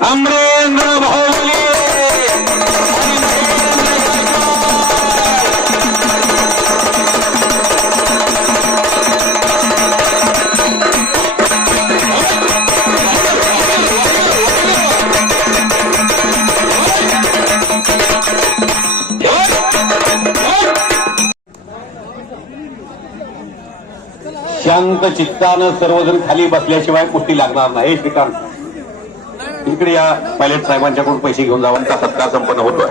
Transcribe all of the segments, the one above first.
¡Hombre! शांत चित्तानं सर्वजण खाली बसल्याशिवाय कुस्ती लागणार नाही. श्रीकांत. इकडे या पायलट साहेबांच्याकडून पैसे घेऊन जावा. त्यांचा सत्कार संपन्न होतोय.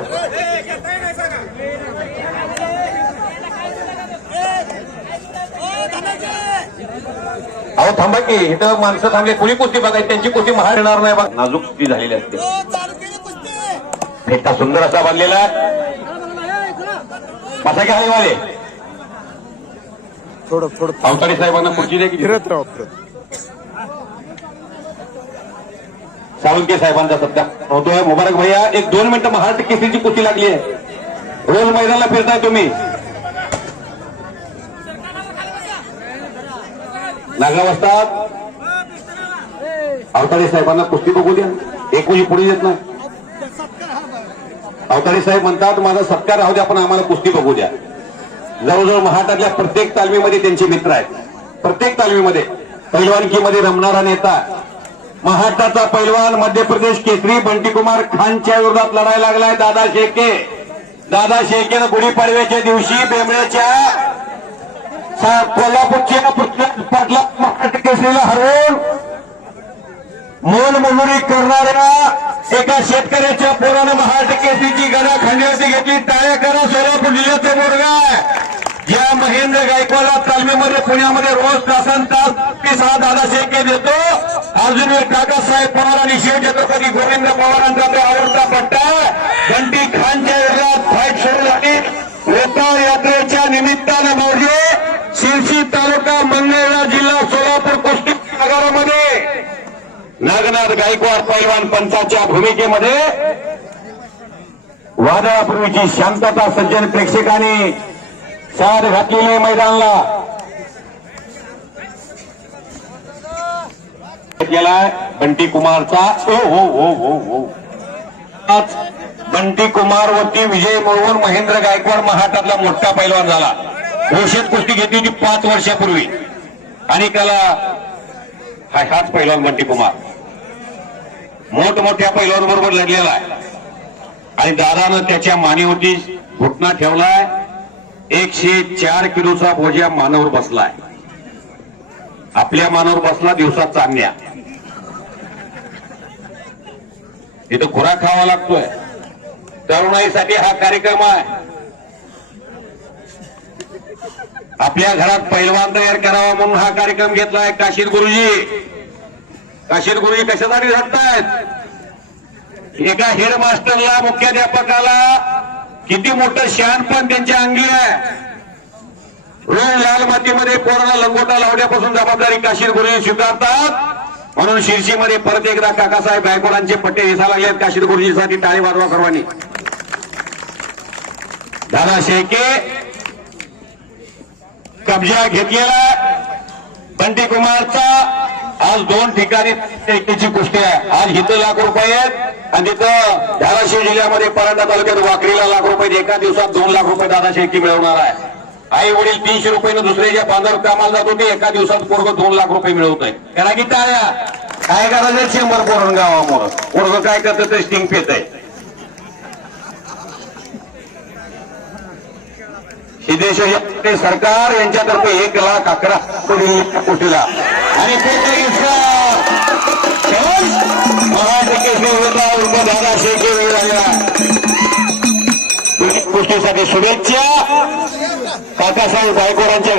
अहो थांबा की. इथं माणसं थांबले. कुणी कुस्ती बघायची? त्यांची कुस्ती महार येणार नाही बघ. नाजूक कुस्ती झालेली असते. फेटा सुंदर असा बांधलेला आहे. बसा की हरिवाले थोडं थोडं अवताडे साहेबांना खुर्ची द्या की फिरत राहा फिरत साळुंके साहेबांचा सत्कार. होतोय. मुबारक भैया एक दोन मिनिटं महाराष्ट्र केसरीची कुस्ती लागली आहे. रोज मैदानाला फिरताय तुम्ही. नागला वाजतात अवताडे साहेबांना कुस्ती बघू द्या. एक कोणी पुढे येत नाही. अवताडे साहेब म्हणतात माझा सत्कार राहू द्या पण आम्हाला कुस्ती बघू द्या. जवळजवळ महाराष्ट्रातल्या प्रत्येक तालमीमध्ये त्यांचे मित्र आहेत. प्रत्येक तालमीमध्ये. पैलवानकीमध्ये रमणारा नेता महाराष्ट्राचा पैलवान मध्य प्रदेश केसरी बंटीकुमार खानच्या विरोधात लढायला लागलाय. दादा शेके. दादा शेकेनं गुढीपाडव्याच्या दिवशी बेंबळ्याच्या कोल्हापूरच्या पृथ्वी पाटला महाराष्ट्र केसरीला हरवून मोलमजुरी करणाऱ्या एका शेतकऱ्याच्या पोरानं महाराष्ट्र केसरीची गदा खांद्यावरती घेतली. टाळ्या करा सोलापूर जिल्ह्याचे मुलगा या महेंद्र गायकवाडला तालमीमध्ये पुण्यामध्ये रोज तासन तास तीस हा दादा शेळके देतो. अजून अर्जुनवीर काकासाहेब पवार आणि शिवछत्रपती गोविंद पवारांचा तो आवडता पट्टा. घंटी खानच्या विरोधात फाईट सुरू झाली. वेताळ यात्रेच्या निमित्तानं मौजे शिरशी तालुका मंगळवेढा जिल्हा सोलापूर कुस्ती नगरामध्ये. नागनाथ गायकवाड पैलवान पंचाच्या भूमिकेमध्ये. वादळापूर्वीची शांतता सज्जन प्रेक्षकांनी साथ घातलेली मैदानला. गेलाय बंटी कुमारचा ओ हो हो हो हो. आज बंटी कुमार वरती विजय मिळवून महेंद्र गायकवाड महाराष्ट्रातला मोठा पैलवान झाला. घोषित कुस्ती घेतली होती पाच वर्षापूर्वी. आणि त्याला हा हाच पैलवान बंटी कुमार. मोठमोठ्या पैलवानबरोबर लढलेला आहे. आणि दादानं त्याच्या मानेवरती घुटना ठेवलाय. एकशे चार किलोचा बोजा मानावर बसलाय. आपल्या मानावर बसला दिवसात चांगल्या. इथं खुराक खावा लागतोय. तरुणाईसाठी हा कार्यक्रम आहे. आपल्या घरात पैलवान तयार करावा म्हणून हा कार्यक्रम घेतलाय काशीर गुरुजी. काशीर गुरुजी कशासाठी झटतायत एका हेडमास्टरला मुख्याध्यापकाला किती मोठं शहाणपण त्यांच्या अंगी आहे. रोज लाल मातीमध्ये कोरोना लंगोटा लावण्यापासून जबाबदारी काशीर गुरुजी स्वीकारतात. म्हणून शिर्षीमध्ये परत एकदा काकासाहेब गायकवाडांचे पट्टे दिसा लागलेत. काशीर गुरुजीसाठी टाळी वाजवा सर्वांनी. दादा शेके कब्जा घेतलेला बंटी कुमारचा आज दोन ठिकाणी एकीची कुस्ती आहे. आज इथं लाख रुपये आहेत. आणि तिथं धाराशिव जिल्ह्यामध्ये परांडा तालुक्यात वाकरीला लाख रुपये एका दिवसात दोन लाख रुपये दादा शेकी मिळवणार आहे. आई वडील तीनशे रुपये दुसऱ्याच्या बांधावर कामाला जातो की एका दिवसात पोरग दोन लाख रुपये मिळवत आहे करा की टाळ्या काय करायचं शंभर पोरण गावामुळं? पोरग काय करत ते स्टिंग पेत आहे सिद्धेश सरकार यांच्यातर्फे एक लाख अकरा कोटी कोटीला. आणि दादा शेख गोष्टीसाठी शुभेच्छा. काकासाहेब गायकवाडांच्या